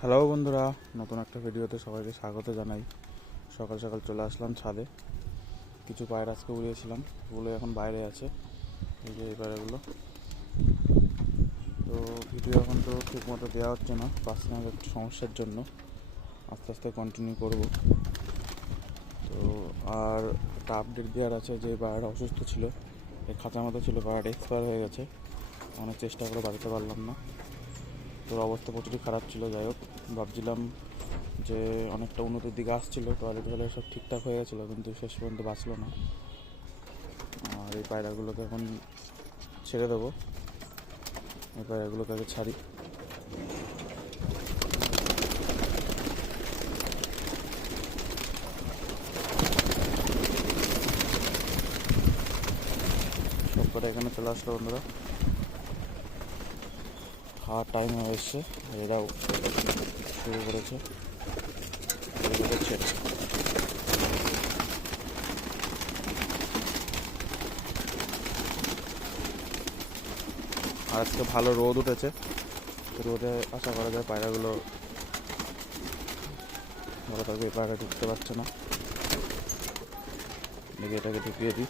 Hello বন্ধুরা, নতুন একটা ভিডিওতে সবাইকে স্বাগত জানাই। সকাল সকাল চলে আসলাম ছাদে। কিছু পায়রা আজকে উড়িয়েছিলাম, ওগুলো এখন বাইরে আছে। এই যে এই পায়রাগুলো। তো ভিডিও এখন তো ঠিক মতো দেওয়া হচ্ছে না, পার্সোনাল একটু সমস্যার জন্য। আস্তে আস্তে কন্টিনিউ করব। তো আর একটা আপডেট দেওয়ার আছে, যে পায়রাটা অসুস্থ ছিল, এই খাঁচার মতো ছিল, পায়রাটা এক্সপায়ার হয়ে গেছে। অনেক চেষ্টা করে বাঁচাতে পারলাম না। তোর অবস্থা প্রচুরই খারাপ ছিল। যাই হোক, ভাবছিলাম যে অনেকটা উন্নতির দিকে আসছিলো, টয়লেট টয়লেট সব ঠিকঠাক হয়ে গেছিলো, কিন্তু শেষ পর্যন্ত বাঁচলো না। আর এই পায়রাগুলোকে এখন ছেড়ে দেবো। এই পায়রাগুলোকে আগে ছাড়ি। সব করে এখানে চলে আসলো বন্ধুরা। খাওয়ার টাইম হয়ে এসছে, এরাও শুরু করেছে। ছেড়ে আর আজকে ভালো রোদ উঠেছে, রোদে আশা করা যায় পায়রাগুলো ভালো থাকবে। এই পায়রা ঢুকতে পারছে না, দেখে এটাকে ঢুকিয়ে দিই।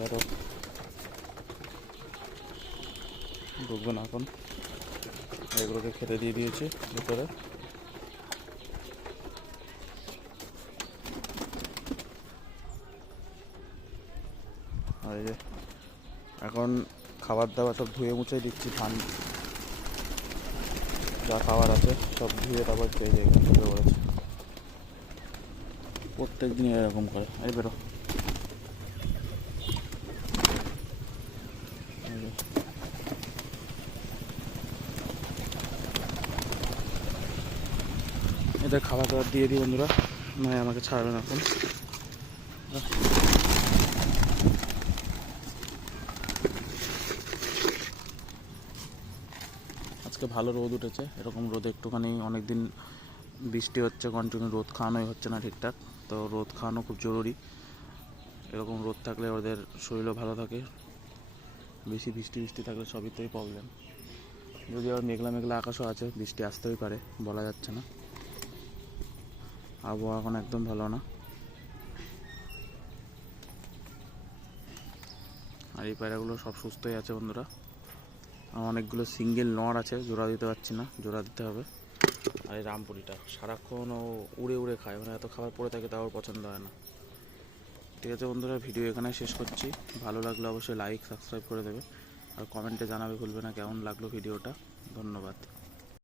ধরো ঢুকবে না এখন। এগুলোকে খেতে দিয়ে দিয়েছি ভিতরে। আর এই যে এখন খাবার দাবার সব ধুয়ে মুছে দিচ্ছি। ধান যা খাবার আছে সব ধুয়ে তারপর খেয়ে যায়। এখানে ঢুকে পড়েছে, প্রত্যেক দিন এরকম করে। এই বেরো। এদের খাবার দাবার দিয়ে দিই বন্ধুরা, নয় আমাকে ছাড়বে না এখন। আজকে ভালো রোদ উঠেছে। এরকম রোদে একটুখানি, অনেক দিন বৃষ্টি হচ্ছে, কন্টিনিউ রোদ খাওয়ানোই হচ্ছে না ঠিকঠাক। তো রোদ খাওয়ানো খুব জরুরি। এরকম রোদ থাকলে ওদের শরীরও ভালো থাকে। বেশি বৃষ্টি থাকলে সবইতেই প্রবলেম। যদি আবার মেঘলা মেঘলা আকাশও আছে, বৃষ্টি আসতেই পারে, বলা যাচ্ছে না। আবহাওয়া এখন একদম ভালো না। আর এই পায়রাগুলো সব সুস্থই আছে বন্ধুরা। অনেকগুলো সিঙ্গেল নড় আছে, জোড়া দিতে পারছি না, জোড়া দিতে হবে। আর এই রামপুরিটা সারাক্ষণ ও উড়ে উড়ে খায়, মানে এত খাবার পড়ে থাকে তাও পছন্দ হয় না। ঠিক আছে বন্ধুরা, ভিডিও এখানে শেষ করছি। ভালো লাগলে অবশ্যই লাইক সাবস্ক্রাইব করে দেবে, আর কমেন্টে জানাবে ভুলবে না কেমন লাগলো ভিডিওটা। ধন্যবাদ।